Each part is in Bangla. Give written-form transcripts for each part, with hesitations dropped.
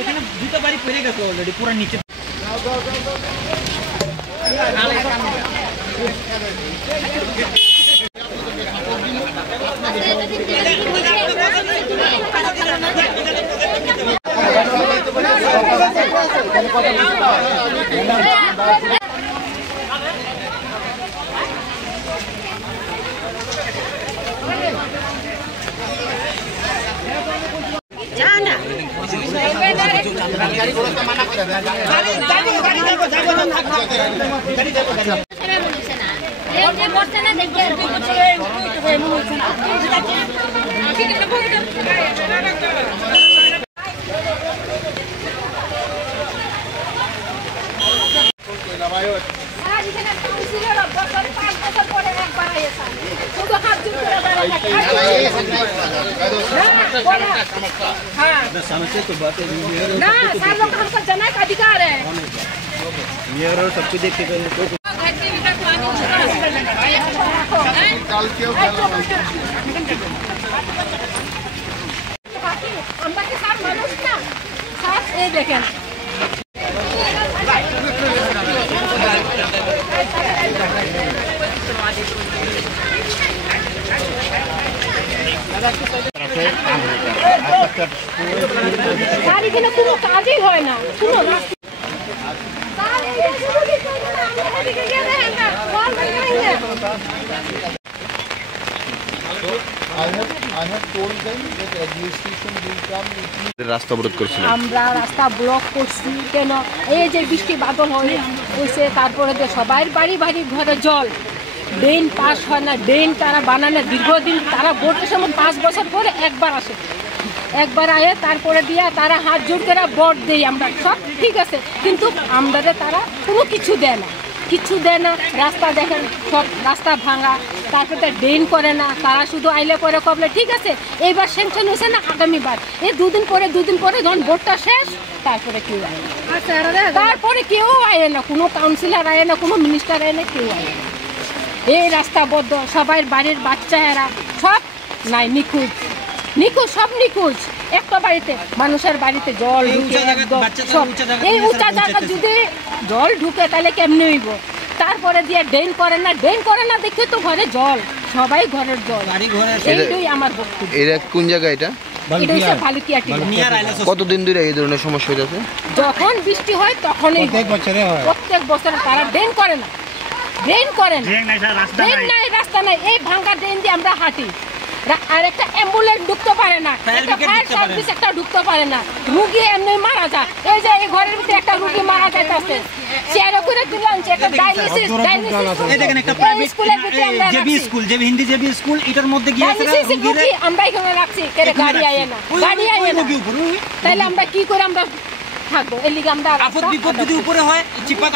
এখানে দুটো বাড়ি পড়ে গেছে অলরেডি পুরো নিচে। समस्या तो बात है ना, सारे लोग हमको जनता का अधिकार है। मेयर और सबको देख के देखें এখানে কোনো কাজই হয় না, শুনো না রাস্তা অবরোধ করছি, আমরা রাস্তা ব্লক করছি কেন? এই যে বৃষ্টি বাদল হয়েছে, তারপরে যে সবাই বাড়ি বাড়ি ঘরে জল, ড্রেন পাস হয় না, ড্রেন তারা বানানো দীর্ঘদিন, তারা ভোটের সময় 5 বছর পরে একবার আসে, একবার আয়ে তারপরে দিয়া তারা হাত জোর করে ভোট দেই আমরা, সব ঠিক আছে, কিন্তু আমাদের তারা কোনো কিছু দেয় না, কিছু দেয় না। রাস্তা দেখেন সব রাস্তা ভাঙা, তারপরে ড্রেন করে না, তারা শুধু আইলে করে কবলে ঠিক আছে, এইবার স্যাংশন হয়েছে না, আগামীবার এই দুদিন পরে যখন ভোটটা শেষ তারপরে কেউ আয় না, তারপরে কেউ আয় না, কোনো কাউন্সিলর আয় না, কোনো মিনিস্টার আয় না, কেউ আয় না। এই রাস্তা বদ্ধ, সবাই বাড়ির বাচ্চারা সব নাই, নিখোঁজ নিখোঁজ, সব নিখোঁজ। একটা বাড়িতে মানুষের বাড়িতে জল ঢুকে একদম সব, এই উঁচা জায়গা যদি জল ঢুকে তাহলে কেমনি হইব? তারপরে দিয়ে ড্রেন করে না, ড্রেন করে না দেখে তো ঘরে জল, সবাই ঘরের জল। এইটাই আমার বক্তব্য। এটা কোন জায়গা? এটা কতদিন ধরে এই ধরনের সমস্যা হইতেছে? যখন বৃষ্টি হয় তখনই, প্রত্যেক বছরে তারা ড্রেন করে না, ড্রেন করেন, ড্রেন নাই, রাস্তা নাই, এই ভাঙা ড্রেন দিয়ে আমরা হাঁটি, আর একটা অ্যাম্বুলেন্স ঢুকতে পারে না, একটা ফায়ার সার্ভিস একটা ঢুকতে পারে না, রুগী এমনি মারা যায়। এই যে এই ঘরের ভিতরে একটা রুগী মারা যাইতেছে, চেয়ারে করে দিলাম একটা ডায়ালিসিস, এই দেখেন একটা private JB school, JB Hindi JB school, এটার মধ্যে গিয়েছে রুগী আমরা এখানে রাখছি, গাড়ি আয় না, গাড়ি আয় না, তাইলে আমরা কি করে আমরা থাকবো? এর লিগে আমরা আপদ বিপদ যদি উপরে হয় চিপা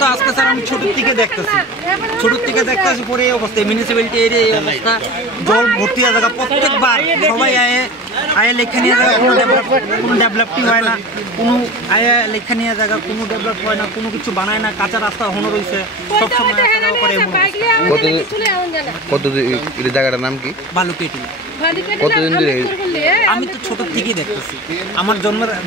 তো আজকে স্যার আমি ছোট থেকে দেখতেছি পরে এই অবস্থা, মিউনিসিপ্যালিটি এরিয়া এই অবস্থা, জল ভর্তি হয়ে থাকা, প্রত্যেকবার সবাই আয়ে লেখা নিয়ে জায়গা কোনো ডেভেলপটি হয় না, কোনো আয়ে লেখা নিয়ে জায়গা কোনো ডেভেলপ হয় না, কোনো কিছু বানায় না, কাঁচা রাস্তা হনো রয়েছে সবসময় করে। কত জায়গাটার নাম কি? বালুকেটি। কতদিন ধরে? আমি তো ছোট থেকেই দেখতেছি, আমার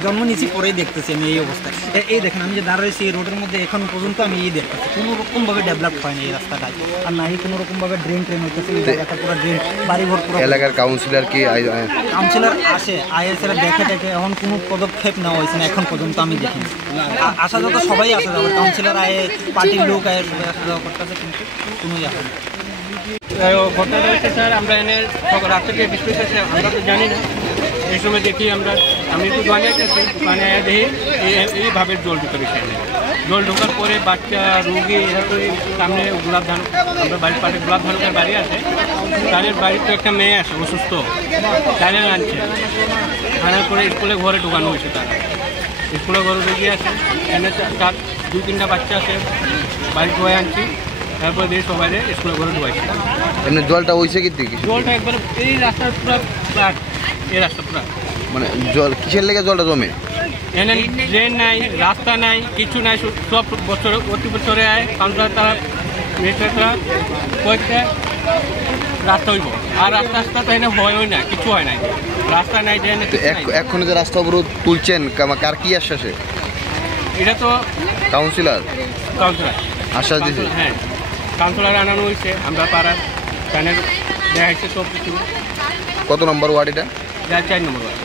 জন্ম নিয়েছি পরেই দেখতেছি আমি এই অবস্থায়। এই দেখেন আমি যে দাঁড়াইছি এই রোডের মধ্যে, এখন পর্যন্ত আমি এই দেখতেছি কোনো রকমভাবে ডেভেলপ হয় না এই রাস্তাটায়, আর নাই কোনো রকমভাবে ড্রেন হইতেছে, এই জায়গাটা পুরো ড্রেন, বাড়িঘর পুরো। এলাকার কাউন্সিলর কি কাউন্সিলর আসে, আইএসএরা দেখে এখন কোনো পদক্ষেপ নেওয়া হয়েছে না এখন পর্যন্ত আমি দেখিনি। আসা যত সবাই আসে যাবে, কাউন্সিলর আয়ে, পার্টির লোক আয়ে করতেছে, কিন্তু কোনোই আসে না। ঘটনা হচ্ছে স্যার, আমরা এনে রাত থেকে বৃষ্টি হচ্ছে, আমরা তো জানি না, এই সময় দেখি আমি একটু দোকানে আসছি, দোকানে দেখি এইভাবে জল ঢুকে বেশি, জল ঢোকার পরে বাচ্চা রুগী এরকম সামনে গোলাপ ধান, আমরা বাড়ির পাশে গোলাপ ধানকের বাড়ি আছে, তাদের বাড়িতে একটা মেয়ে আসে অসুস্থ, তাদের আনছে, আনার পরে স্কুলে ঘরে ঢোকানো হয়েছে, তারা স্কুলে ঘরে ঢুকে আছে, এনে তার 2-3টা বাচ্চা আছে, বাড়ি ধোয়া আনছি, তারপরে দিয়ে সবাই স্কুলে ঘরে ঢুকাইছি। এমনি জলটা হয়েছে কি? জলটা একবার এই রাস্তার পুরো ফ্ল্যাট, এই রাস্তা পুরো, মানে জল কিসের লেগে জলটা জমে? এনে ড্রেন নাই, রাস্তা নাই, কিছু নাই, সব বছর প্রতি বছরে আয় কাউন্সিলর তারা মিনিস্টাররা কয়েকটা রাস্তা হইব আর রাস্তা রাস্তা তো এনে হয় না কিছু হয় নাই রাস্তা নাই যে এনে তো এখন যে রাস্তা অবরোধ তুলছেন কার কি আশ্বাসে? এটা তো কাউন্সিলর কাউন্সিলর আশ্বাস দিয়েছে? হ্যাঁ কাউন্সিলর আনানো হয়েছে আমরা পাড়ার প্যানেল দেখা সব কিছু। কত নম্বর ওয়ার্ড এটা? 4 নম্বর ওয়ার্ড।